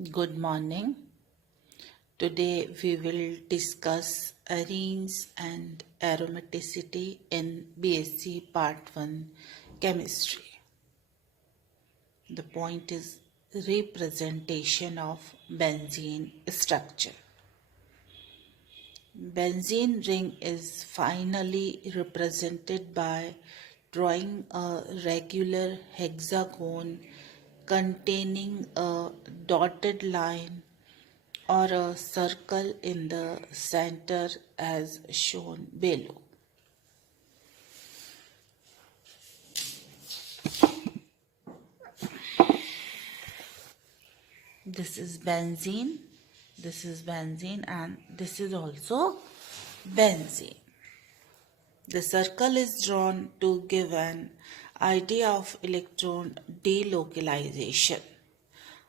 Good morning. Today we will discuss ARENES and aromaticity in B.sc Part 1 Chemistry. The point is representation of benzene structure. Benzene ring is finally represented by drawing a regular hexagon containing a dotted line or a circle in the center as shown below. This is benzene, and this is also benzene. The circle is drawn to give an idea of electron delocalization.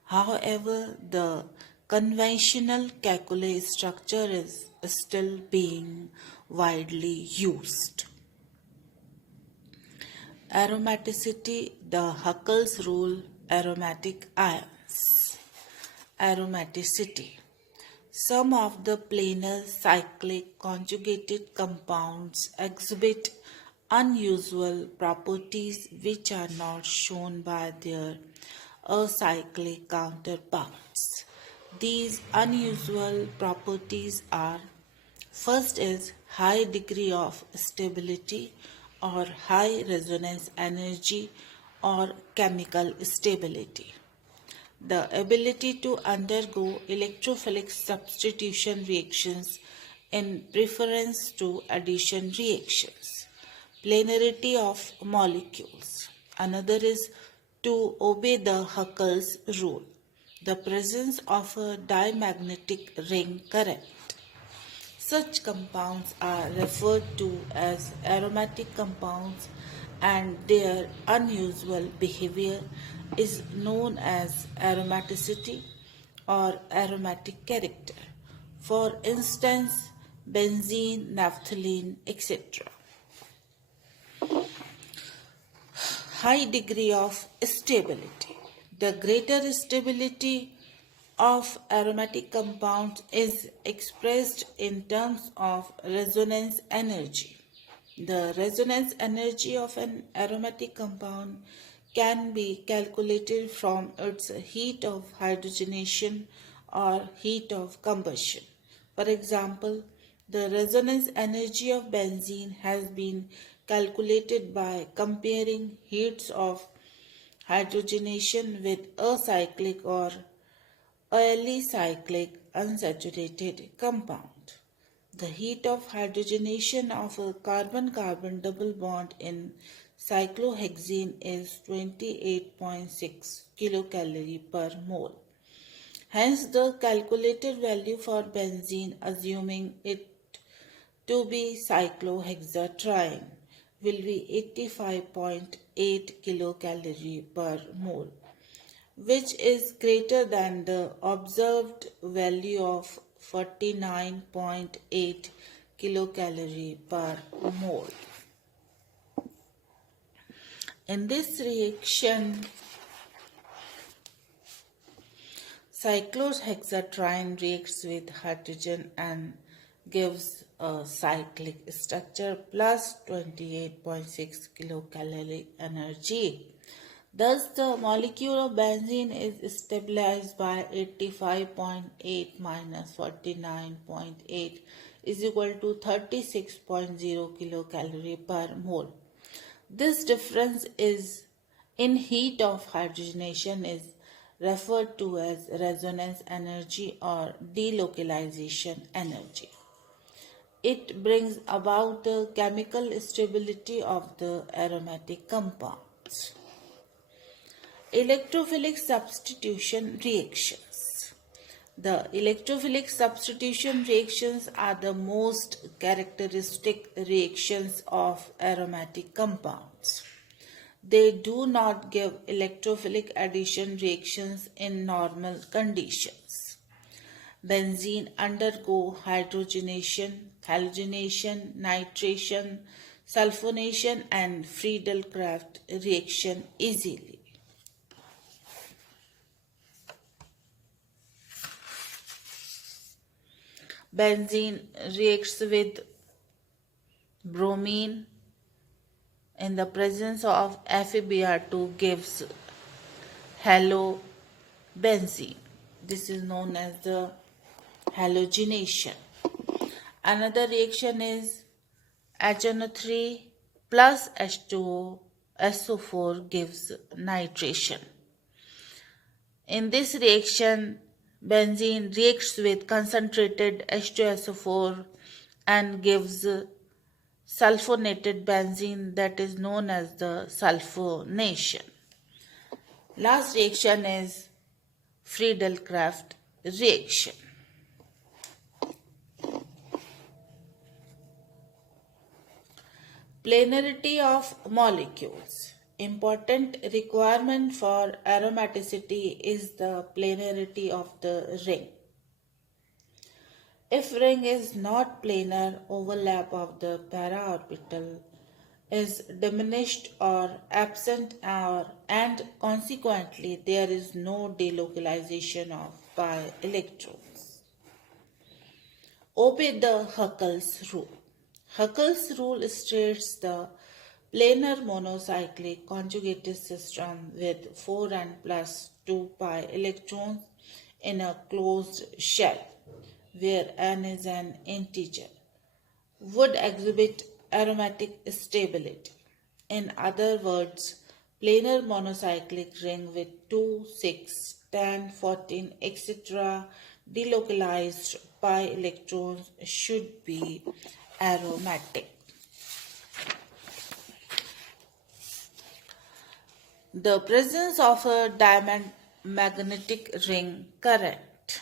However, the conventional calculi structure is still being widely used. Aromaticity, the Huckel's rule, aromatic ions. Aromaticity. Some of the planar cyclic conjugated compounds exhibit unusual properties which are not shown by their acyclic counterparts. These unusual properties are: first is high degree of stability or high resonance energy or chemical stability. The ability to undergo electrophilic substitution reactions in preference to addition reactions. Planarity of molecules. Another is to obey the Huckel's rule. The presence of a diamagnetic ring current. Such compounds are referred to as aromatic compounds, and their unusual behavior is known as aromaticity or aromatic character. For instance, benzene, naphthalene, etc. High degree of stability. The greater stability of aromatic compounds is expressed in terms of resonance energy. The resonance energy of an aromatic compound can be calculated from its heat of hydrogenation or heat of combustion. For example, the resonance energy of benzene has been calculated by comparing heats of hydrogenation with acyclic or alicyclic unsaturated compound. The heat of hydrogenation of a carbon-carbon double bond in cyclohexane is 28.6 kilocalorie per mole. Hence, the calculated value for benzene, assuming it to be cyclohexatriene, will be 85.8 kilocalorie per mole, which is greater than the observed value of 49.8 kilocalorie per mole. In this reaction, cyclohexatriene reacts with hydrogen and gives a cyclic structure plus 28.6 kilocalorie energy. Thus, the molecule of benzene is stabilized by 85.8 minus 49.8 is equal to 36.0 kilocalorie per mole. This difference is in heat of hydrogenation is referred to as resonance energy or delocalization energy. It brings about the chemical stability of the aromatic compounds. Electrophilic substitution reactions. The electrophilic substitution reactions are the most characteristic reactions of aromatic compounds. They do not give electrophilic addition reactions in normal conditions. Benzene undergo hydrogenation, halogenation, nitration, sulfonation and Friedel-Crafts reaction easily. Benzene reacts with bromine in the presence of FeBr2 gives halobenzene. This is known as the halogenation. Another reaction is HNO3 plus H2O SO4 gives nitration. In this reaction, benzene reacts with concentrated H2SO4 and gives sulfonated benzene, that is known as the sulfonation. Last reaction is Friedel-Crafts reaction. Planarity of molecules. Important requirement for aromaticity is the planarity of the ring. If ring is not planar, overlap of the para-orbital is diminished or absent, and consequently there is no delocalization of pi electrons. Obey the Huckel's rule. Huckel's rule states the planar monocyclic conjugated system with 4 and plus 2 pi electrons in a closed shell, where n is an integer, would exhibit aromatic stability. In other words, planar monocyclic ring with 2, 6, 10, 14, etc. delocalized pi electrons should be aromatic. The presence of a diamagnetic ring current.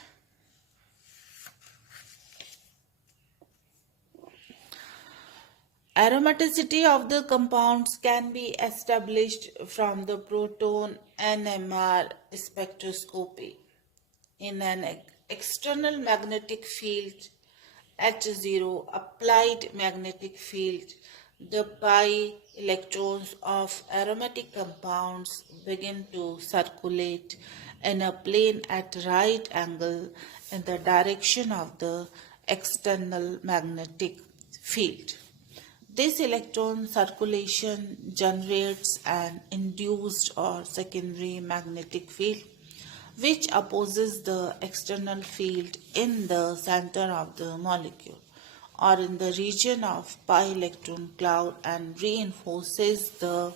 Aromaticity of the compounds can be established from the proton NMR spectroscopy. In an external magnetic field H0 applied magnetic field, the pi electrons of aromatic compounds begin to circulate in a plane at right angle in the direction of the external magnetic field. This electron circulation generates an induced or secondary magnetic field which opposes the external field in the center of the molecule or in the region of pi electron cloud and reinforces the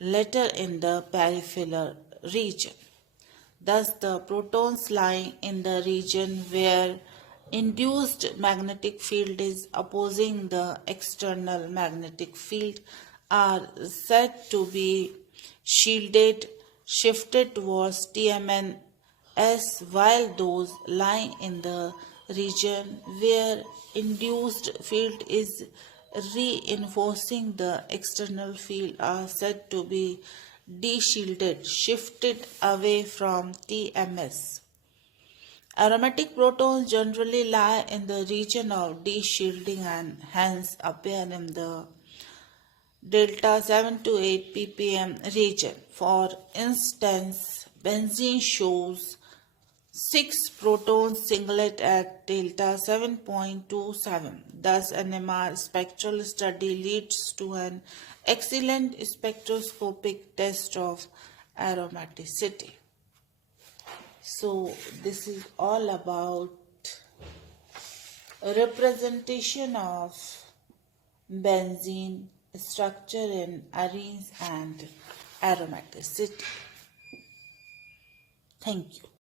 latter in the peripheral region. Thus, the protons lying in the region where induced magnetic field is opposing the external magnetic field are said to be shielded, shifted towards TMNS, while those lying in the region where induced field is reinforcing the external field are said to be deshielded, shifted away from TMS. Aromatic protons generally lie in the region of deshielding and hence appear in the delta 7 to 8 ppm region. For instance, benzene shows 6 protons singlet at delta 7.27. Thus, NMR spectral study leads to an excellent spectroscopic test of aromaticity. So, this is all about representation of benzene structure in ARENES and aromaticity. Thank you.